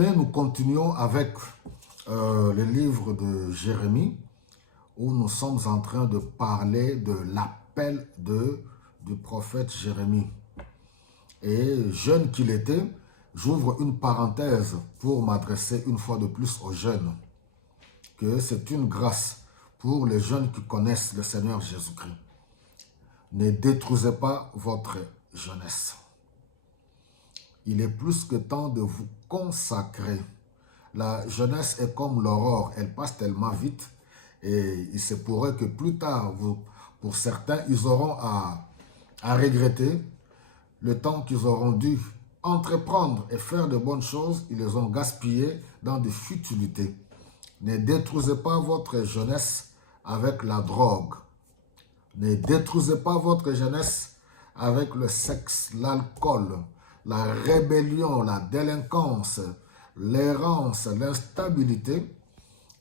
Et nous continuons avec le livre de Jérémie, où nous sommes en train de parler de l'appel du prophète Jérémie. Et jeune qu'il était, j'ouvre une parenthèse pour m'adresser une fois de plus aux jeunes, que c'est une grâce pour les jeunes qui connaissent le Seigneur Jésus-Christ. Ne détruisez pas votre jeunesse. Il est plus que temps de vous consacrer. La jeunesse est comme l'aurore, elle passe tellement vite et il se pourrait que plus tard, pour certains, ils auront à regretter le temps qu'ils auront dû entreprendre et faire de bonnes choses, ils les ont gaspillés dans des futilités. Ne détruisez pas votre jeunesse avec la drogue. Ne détruisez pas votre jeunesse avec le sexe, l'alcool, la rébellion, la délinquance, l'errance, l'instabilité.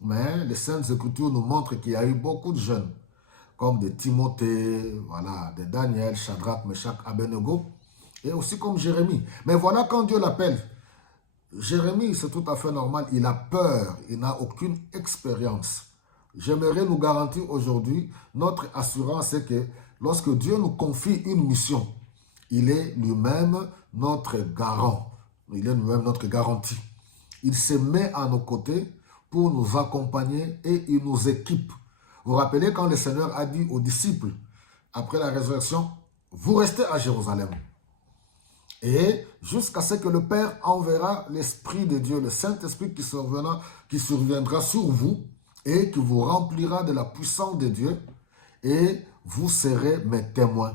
Mais les Saintes Écritures nous montrent qu'il y a eu beaucoup de jeunes, comme de Timothée, voilà, de Daniel, Shadrach, Meshach, Abednego, et aussi comme Jérémie. Mais voilà quand Dieu l'appelle. Jérémie, c'est tout à fait normal, il a peur, il n'a aucune expérience. J'aimerais nous garantir aujourd'hui, notre assurance est que lorsque Dieu nous confie une mission, il est lui-même notre garant. Il est lui-même notre garantie. Il se met à nos côtés pour nous accompagner et il nous équipe. Vous vous rappelez quand le Seigneur a dit aux disciples, après la résurrection, vous restez à Jérusalem. Et jusqu'à ce que le Père enverra l'Esprit de Dieu, le Saint-Esprit qui surviendra sur vous et qui vous remplira de la puissance de Dieu et vous serez mes témoins.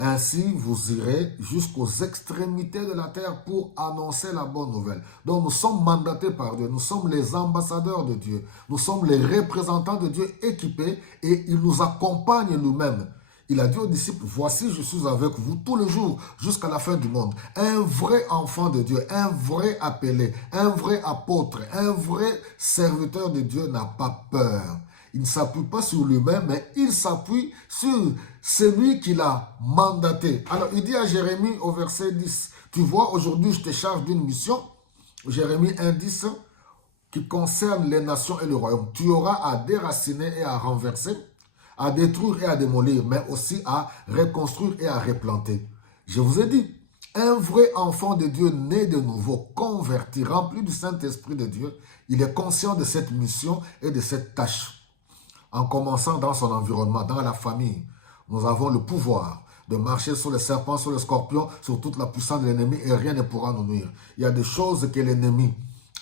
Ainsi, vous irez jusqu'aux extrémités de la terre pour annoncer la bonne nouvelle. Donc, nous sommes mandatés par Dieu. Nous sommes les ambassadeurs de Dieu. Nous sommes les représentants de Dieu équipés et il nous accompagne nous-mêmes. Il a dit aux disciples, voici, je suis avec vous tous les jours jusqu'à la fin du monde. Un vrai enfant de Dieu, un vrai appelé, un vrai apôtre, un vrai serviteur de Dieu n'a pas peur. Il ne s'appuie pas sur lui-même, mais il s'appuie sur celui qui l'a mandaté. Alors, il dit à Jérémie au verset 10, tu vois, aujourd'hui, je te charge d'une mission. Jérémie 1,10, qui concerne les nations et le royaume. Tu auras à déraciner et à renverser, à détruire et à démolir, mais aussi à reconstruire et à replanter. Je vous ai dit, un vrai enfant de Dieu né de nouveau, converti, rempli du Saint-Esprit de Dieu, il est conscient de cette mission et de cette tâche. En commençant dans son environnement, dans la famille, nous avons le pouvoir de marcher sur les serpents, sur les scorpions, sur toute la puissance de l'ennemi et rien ne pourra nous nuire. Il y a des choses que l'ennemi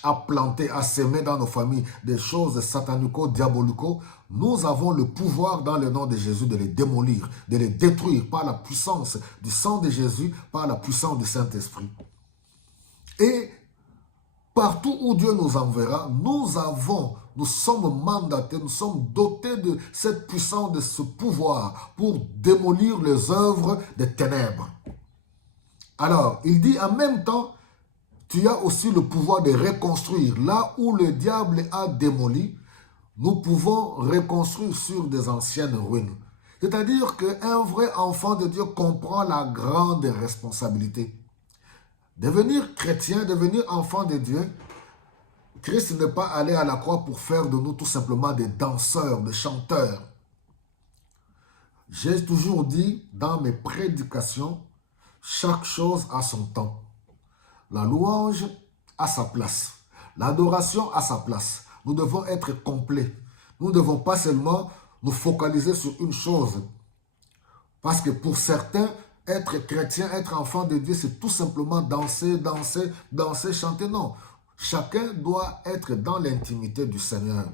a plantées, a sémées dans nos familles, des choses satanico-diabolico. Nous avons le pouvoir dans le nom de Jésus de les démolir, de les détruire par la puissance du sang de Jésus, par la puissance du Saint-Esprit. Et partout où Dieu nous enverra, nous sommes mandatés, nous sommes dotés de cette puissance, de ce pouvoir pour démolir les œuvres des ténèbres. Alors, il dit en même temps, tu as aussi le pouvoir de reconstruire. Là où le diable a démoli, nous pouvons reconstruire sur des anciennes ruines. C'est-à-dire qu'un vrai enfant de Dieu comprend la grande responsabilité. Devenir chrétien, devenir enfant de Dieu, Christ n'est pas allé à la croix pour faire de nous tout simplement des danseurs, des chanteurs. J'ai toujours dit dans mes prédications, chaque chose a son temps. La louange a sa place. L'adoration a sa place. Nous devons être complets. Nous ne devons pas seulement nous focaliser sur une chose. Parce que pour certains, être chrétien, être enfant de Dieu, c'est tout simplement danser, danser, danser, chanter. Non. Chacun doit être dans l'intimité du Seigneur,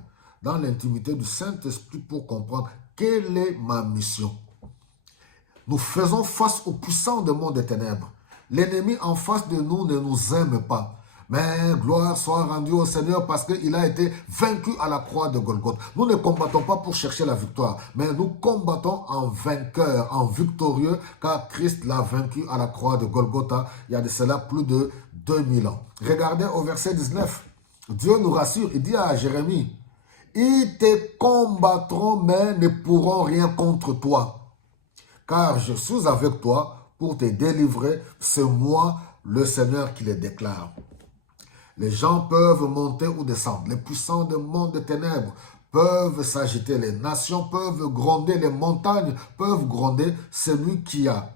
dans l'intimité du Saint-Esprit pour comprendre quelle est ma mission. Nous faisons face aux puissants du monde des ténèbres. L'ennemi en face de nous ne nous aime pas. Mais gloire soit rendue au Seigneur parce qu'il a été vaincu à la croix de Golgotha. Nous ne combattons pas pour chercher la victoire, mais nous combattons en vainqueur, en victorieux, car Christ l'a vaincu à la croix de Golgotha il y a de cela plus de 2000 ans. Regardez au verset 19. Dieu nous rassure, il dit à Jérémie, ils te combattront mais ne pourront rien contre toi, car je suis avec toi pour te délivrer, c'est moi le Seigneur qui le déclare. Les gens peuvent monter ou descendre. Les puissants du monde des ténèbres peuvent s'agiter. Les nations peuvent gronder. Les montagnes peuvent gronder. Celui qui a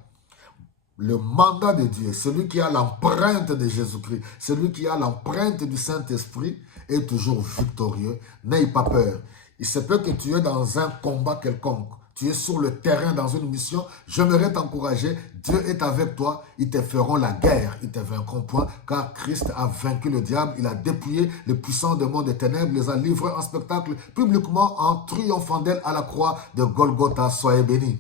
le mandat de Dieu, celui qui a l'empreinte de Jésus-Christ, celui qui a l'empreinte du Saint-Esprit est toujours victorieux. N'aie pas peur. Il se peut que tu es dans un combat quelconque. Tu es sur le terrain dans une mission. J'aimerais t'encourager. Dieu est avec toi. Ils te feront la guerre. Ils te vaincront point. Car Christ a vaincu le diable. Il a dépouillé les puissants du monde des ténèbres. Les a livrés en spectacle publiquement en triomphant d'elle à la croix de Golgotha. Soyez bénis.